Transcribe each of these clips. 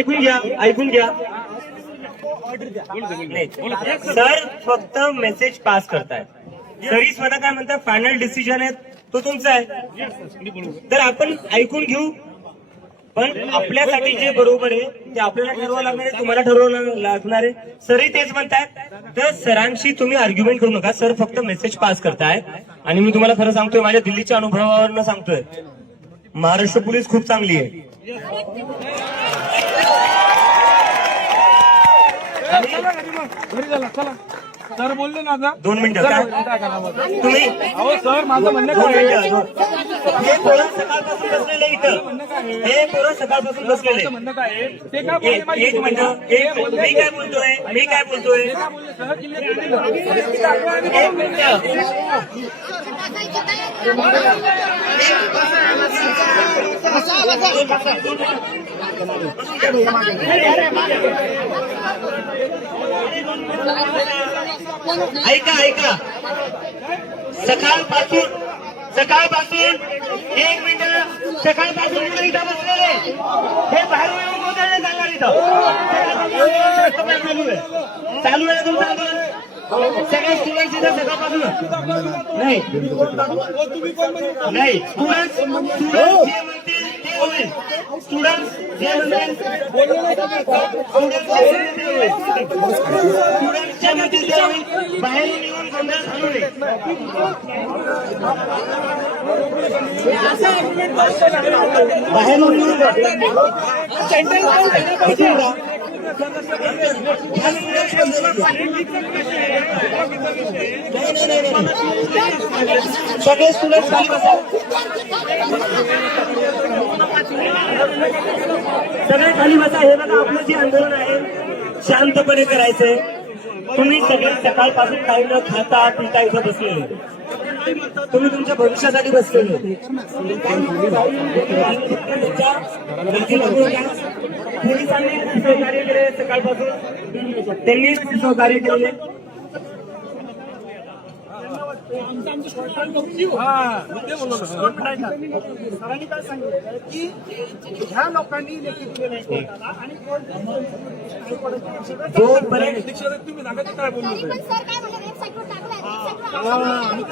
ऐकून घ्या सर फक्त मेसेज पास करताय. सरी स्वतः काय म्हणतात, फायनल डिसिजन आहे तो तुमचा आहे. तर आपण ऐकून घेऊ, पण आपल्यासाठी जे बरोबर आहे ते आपल्याला ठरवावं लागणार आहे, तुम्हाला ठरवावं लागणार आहे. सरी तेच म्हणतात. तर सरांशी तुम्ही आर्ग्युमेंट करू नका. सर फक्त मेसेज पास करताय. आणि मी तुम्हाला खरं सांगतोय, माझ्या दिल्लीच्या अनुभवावरनं सांगतोय, महाराष्ट्र पोलीस खूप चांगली आहे. सर बोलले ना आता 2 मिनिटं तुम्ही अहो सर माझं म्हणणं काय आहे? हे पोरं सकाळपासून बसलेले इथं, हे पोरं सकाळपासून बसलेले. म्हणणं काय आहे? ते काय बोलले एक माहिती मिनिट, मी काय बोलतोय, सर जिल्ह्यात एक मिनिट. ऐका सकाळपासून 1 मिनिट, सकाळपासून मुलं इथं बसलेले, हे बाहेर येऊन मोदळले जाणार इथं. चालू आहे तुमचं आंदोलन. सगळे स्टुडंट्स इथं सकाळपासून नाही स्टुडंट्स जे म्हणतील ते होईल. स्टुडंट्स जे म्हणतील स्टुडंट्सच्या म्हणतील ते होईल. बाहेरून येऊन गोंधळ घालू नये. बाहेरून येऊन सगळे स्टुडंट खाली बसा. सगळे खाली बसा. हे बघा, आपलं जे आंदोलन आहे शांतपणे करायचंय. तुम्ही सगळे सकाळपासून काही न खाता पिता इथं बसलेले, तुम्ही तुमच्या भविष्यासाठी बसलेले. पोलिसांनी सहकार्य केले सकाळपासून, त्यांनी सहकार्य केले. सरांनी काय सांगितलं की ह्या लोकांनी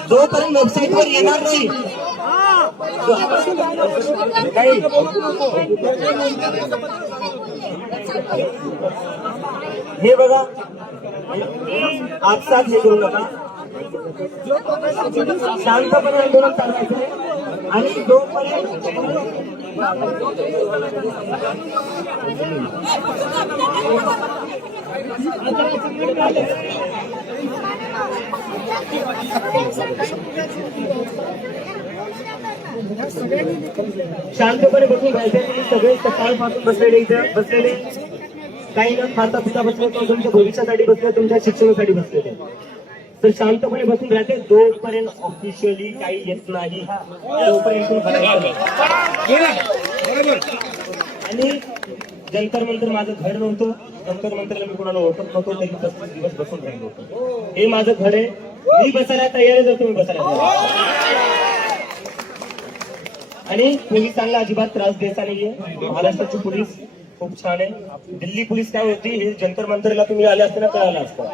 जोपर्यंत वेबसाईटवर येणार नाही हे बघा, आपसात हे करू नका. शांतपणे आंदोलन चालवायचं आणि जोपर्यंत शांतपणे बसून राहायचं. सगळे सकाळपासून बसलेले इथे बसलेले, काही न खाता पिता बसले, तुमच्या भविष्यासाठी बसले, तुमच्या शिक्षणासाठी बसलेले. तर शांतपणे बसून राहते. जोपर्यंत ऑफिशियली काही येत नाही तोपर्यंत. आणि जंतर मंतर माझं घर नव्हतं. जंतर मंतरला मी कोणाला ओळखत नव्हतो. तरी 35 दिवस बसून राहिलो होतो. हे माझं घर आहे. मी बसायला तयार आहे, जर तुम्ही बसायला तयार. आणि पोलिसांना अजिबात त्रास द्यायचा नाहीये. महाराष्ट्राची पोलीस खूप छान आहे. दिल्ली पोलीस काय होती हे जंतर मंतरला तुम्ही आले असताना कळालं असतं.